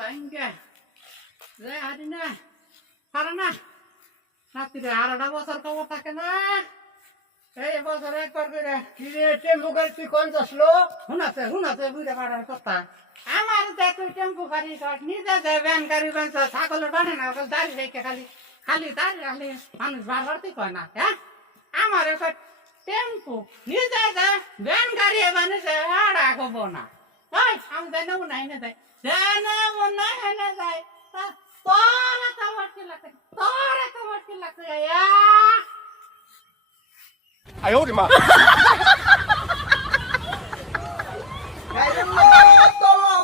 ভাঙ্গে রে হারি না পারে না নাতিরে আড়াটা বছর খবর থাকে না এই বছর একবার করে টেম্পু গাড়ি তুই কোন যাসলো? শুনাছে বুঝে পাড়ার কথা আমার যে তুই টেম্পু গাড়ি নিজে যে ভ্যান গাড়ি বানছ ছাগল বানে না দাঁড়িয়ে রেখে খালি খালি দাঁড়িয়ে খালি মানুষ বারবারই কয় না হ্যাঁ আমার একটা টেম্পু নিজে যে ভ্যান গাড়ি বানিয়েছে আড়া হব না ওই আমি যাই নেবো না এনে যাই নেবো না এনে যাই তোর এত মুশকিল লাগছে哎呦我的妈！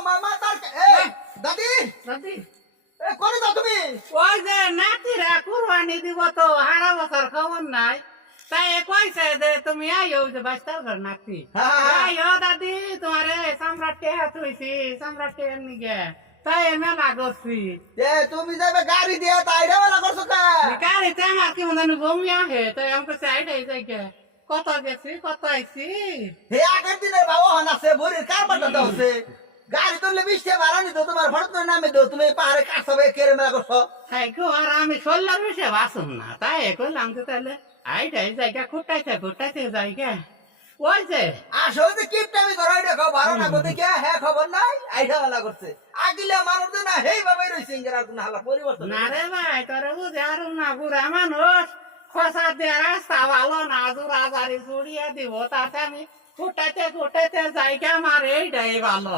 মামা তার দাদি দাদি করে দাও তুমি। ওই যে নাতিরা কুরবানি দিব তো সারা বছর খবর নাই তাই কইছে যে তুমি আইও যে বাস্তার ঘর নাতি আইও দাদি তোমারে সম্রাটে তুইছি সম্রাটে নিগে তাই মেলা করছি তুমি যাবে গাড়ি দিয়ে তাই রেওয়ালা করছো কা? গাড়িতে আমার কি মনে বমি আহে তাই আমাকে চাইটাই যাইকে কত গেছি কত আইছি হে আগের দিনের বাবা আছে ভরির কার বাটা দাওছে গাড়ি তুললে 20 টাকা ভাড়া নিতো তোমার হঠাৎ করে নামে দাও তুমি পাহাড়ে কাটছাবে কেরে মেলা করছো তাই কো আর আমি ষোলোর বেশি বাসুম না তাই কইলাম তো তাহলে আইটাই জায়গা খুঁটাইতে জায়গা ওই যে আসলে যে কিপটামি করো এটা খাও ভাড়া না কোথায় কে হ্যাঁ খবর নাই আইডা মেলা করছে আগিলে মানুষ না হেই বাবা রইছে ইংরা কোন হালা পরিবর্তন না রে ভাই তোরে বুঝে আর না বুড়া মানুষ খসা দিয়ে রাস্তা ভালো না জোড়া জারি জুড়িয়ে দিব তাতে আমি খুঁটাইতে জায়গা আমার এইটাই ভালো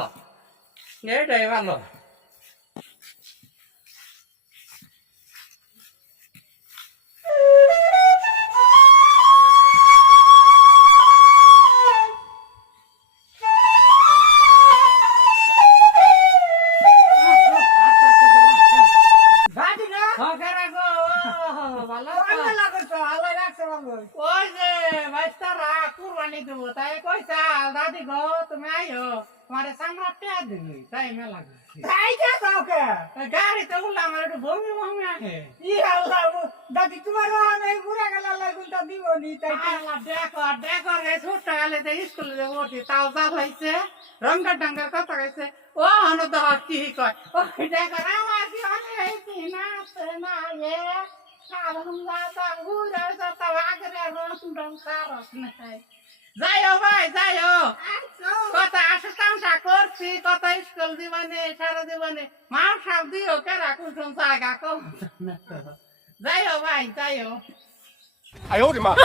গাড়ি না ভালো মেলা করছো আল্লাহ রাখছে ভালো ওই যে বাইস্তারা কুরবানি দেবো তাই কইছা দাদি গো তুমি আইও তোমারে সম্রাটে দিবি তাই মেলা করছি তাই কে কাউকে গাড়িতে উঠলে আমার একটু বমি আহে ই আল্লাহ দাদি তোমার আমি ঘুরে গেল আল্লাহ গুলটা দিবনি তাই দেখো রে ছোট গেলে স্কুলে ভর্তি তাও যা হয়েছে রঙ্গা ডাঙ্গার কথা কইছে ও হনদ কি কয় ও দেখো আমার কি অনেক না না এ সারম দাদা ঘুরে তো আগরে রং সারস নাই যাইও ভাই যাইও কত আশাকাঙ্ক্ষা করছি কত স্কুল দিবানে সারা দিবানে মা সব দিও কেরা কুসুম জায়গা কম যাইও ভাই যাইও 哎呦我的妈！